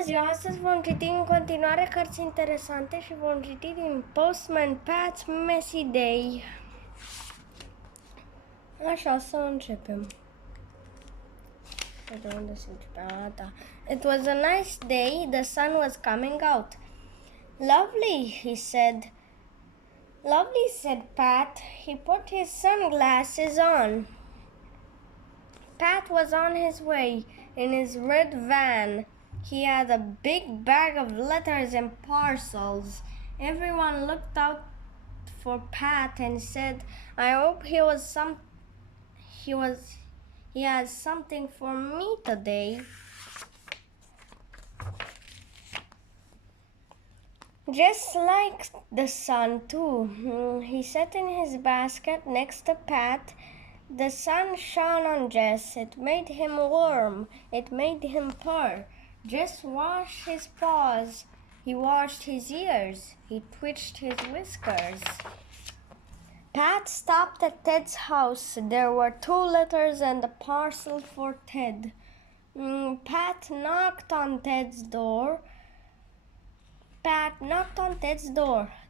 Bună ziua! Astăzi vom citi în continuare cărți interesante și vom citi din Postman, Pat's Messy Day. Așa, să începem. De unde să începem? Da. It was a nice day. The sun was coming out. Lovely, he said. Lovely, said Pat. He put his sunglasses on. Pat was on his way in his red van. He had a big bag of letters and parcels. Everyone looked out for Pat and said, "I hope he has something for me today." Just like the sun too. He sat in his basket next to Pat. The sun shone on Jess. It made him warm. It made him purr. Jess washed his paws. He washed his ears. He twitched his whiskers. Pat stopped at Ted's house. There were 2 letters and a parcel for Ted. Pat knocked on Ted's door.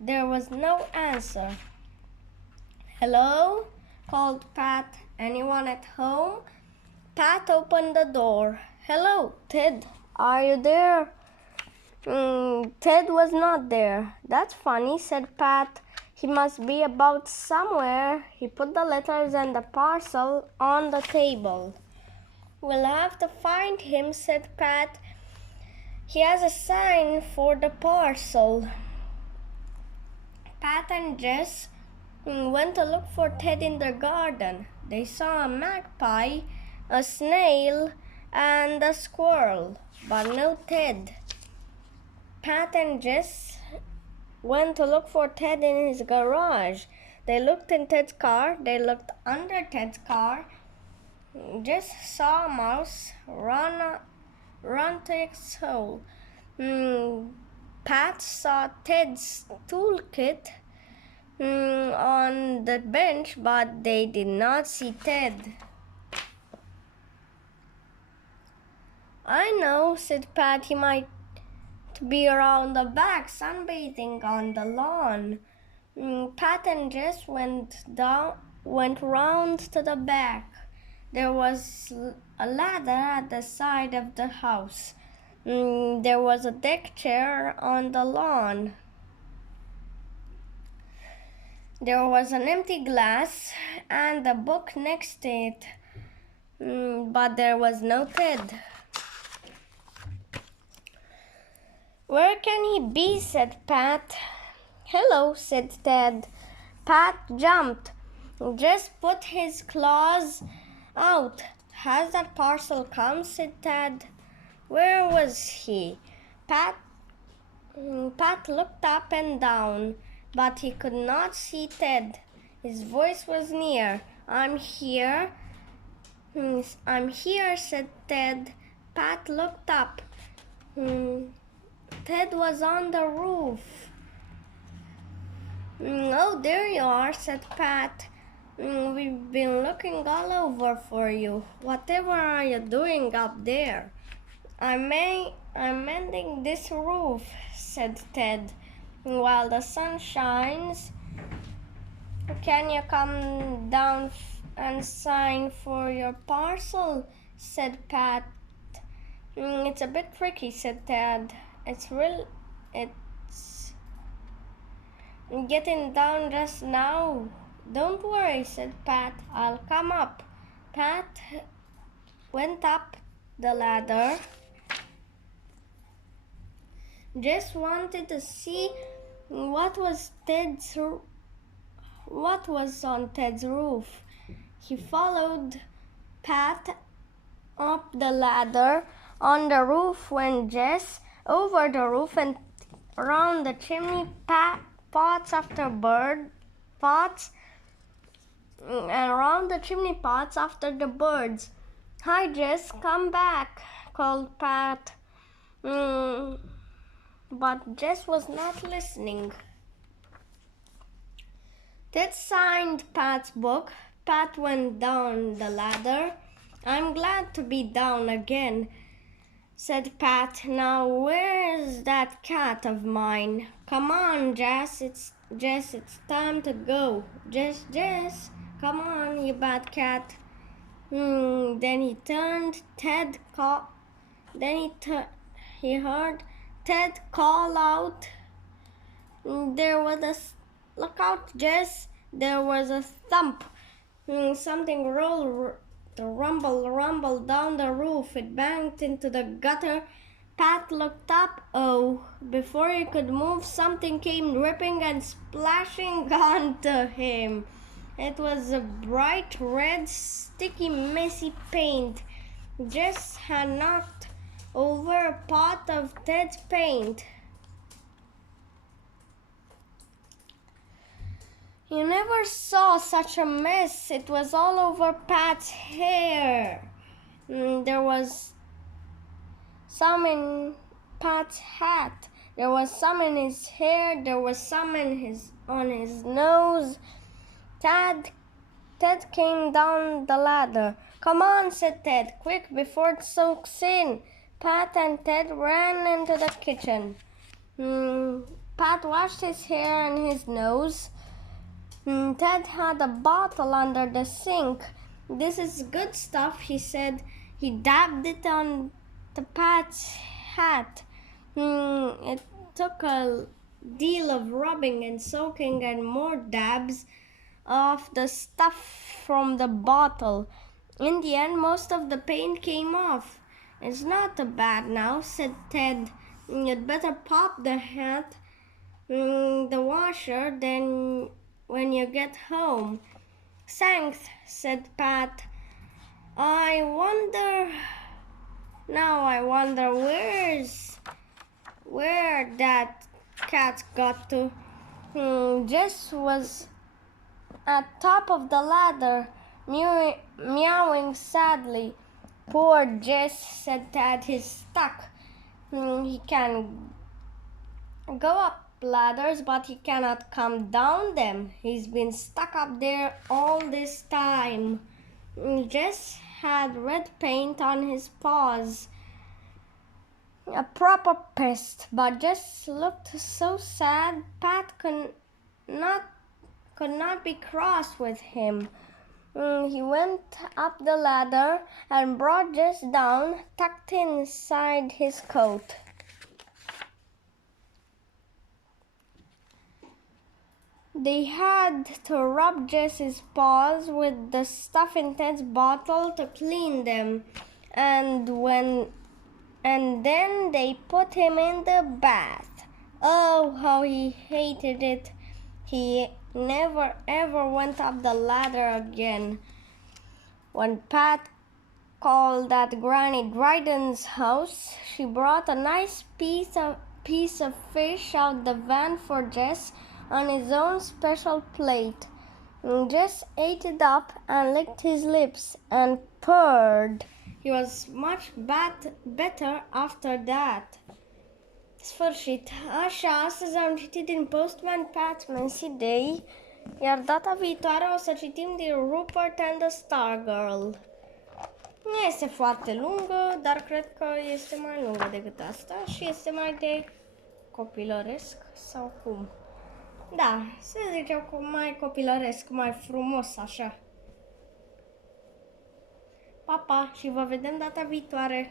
There was no answer. "Hello?" called Pat. "Anyone at home?" Pat opened the door. "Hello, Ted. Are you there?" Ted was not there. "That's funny," said Pat. "He must be about somewhere." He put the letters and the parcel on the table. "We'll have to find him," said Pat. "He has a sign for the parcel." Pat and Jess went to look for Ted in the garden. They saw a magpie, a snail, and a squirrel, but no Ted. Pat and Jess went to look for Ted in his garage. They looked in Ted's car. They looked under Ted's car. Jess saw a mouse run to its hole. Pat saw Ted's toolkit on the bench, but they did not see Ted. "I know," said Pat. "He might be around the back, sunbathing on the lawn." Pat and Jess went round to the back. There was a ladder at the side of the house. There was a deck chair on the lawn. There was an empty glass and a book next to it, but there was no Ted. "Where can he be?" said Pat. "Hello," said Ted. Pat jumped. Just put his claws out. "Has that parcel come?" said Ted. "Where was he?" Pat looked up and down, but he could not see Ted. His voice was near. "I'm here." "I'm here," said Ted. Pat looked up. Ted was on the roof. "Oh, there you are," said Pat. "We've been looking all over for you. Whatever are you doing up there?" I'm mending this roof," said Ted. "While the sun shines. Can you come down and sign for your parcel?" said Pat. "It's a bit tricky," said Ted. It's getting down just now." "Don't worry," said Pat. "I'll come up." Pat went up the ladder. Jess wanted to see what was on Ted's roof. He followed Pat up the ladder. On the roof went Jess, over the roof and around the chimney pots after bird pots, and around the chimney pots after the birds. "Hi, Jess, come back," called Pat. But Jess was not listening. Ted signed Pat's book. Pat went down the ladder. "I'm glad to be down again," said Pat. Now where's that cat of mine? Come on, Jess, it's time to go. Jess, come on, you bad cat. Then he turned. He heard Ted call out. There was look out, Jess. There was a thump. Something rumbled down the roof. It banged into the gutter. Pat looked up. Oh, before he could move, something came dripping and splashing onto him. It was a bright red, sticky, messy paint. Jess had knocked over a pot of Ted's paint. You never saw such a mess. It was all over Pat's hair. There was some in Pat's hat. There was some in his hair. There was some on his nose. Ted came down the ladder. Come on, said Ted, quick before it soaks in. Pat and Ted ran into the kitchen. Pat washed his hair and his nose. Ted had a bottle under the sink. This is good stuff, he said. He dabbed it on the Pat's hat. It took a deal of rubbing and soaking and more dabs of the stuff from the bottle. In the end, most of the paint came off. It's not too bad now, said Ted. You'd better pop the hat, the washer, then when you get home. Thanks, said Pat. I wonder where that cat got to. Jess was at top of the ladder, meowing sadly. Poor Jess, said Ted. He's stuck. He can go up ladders, but he cannot come down them. He's been stuck up there all this time. Jess had red paint on his paws. A proper pest, but Jess looked so sad. Pat could not be cross with him. He went up the ladder and brought Jess down, tucked inside his coat. They had to rub Jess's paws with the stuff in Ted's bottle to clean them, and then they put him in the bath. Oh, how he hated it. He never ever went up the ladder again. When Pat called at Granny Dryden's house, she brought a nice piece of fish out the van for Jess on his own special plate. Jess ate it up and licked his lips and purred. He was much better after that. Sfârșit. Așa, astăzi am citit din Postman, Patman's Day, iar data viitoare o să citim din Rupert and the Stargirl. Nu este foarte lungă, dar cred că este mai lungă decât asta și este mai de copilăresc sau cum. Da, să zicem că mai copilăresc, mai frumos așa. Pa, pa și vă vedem data viitoare!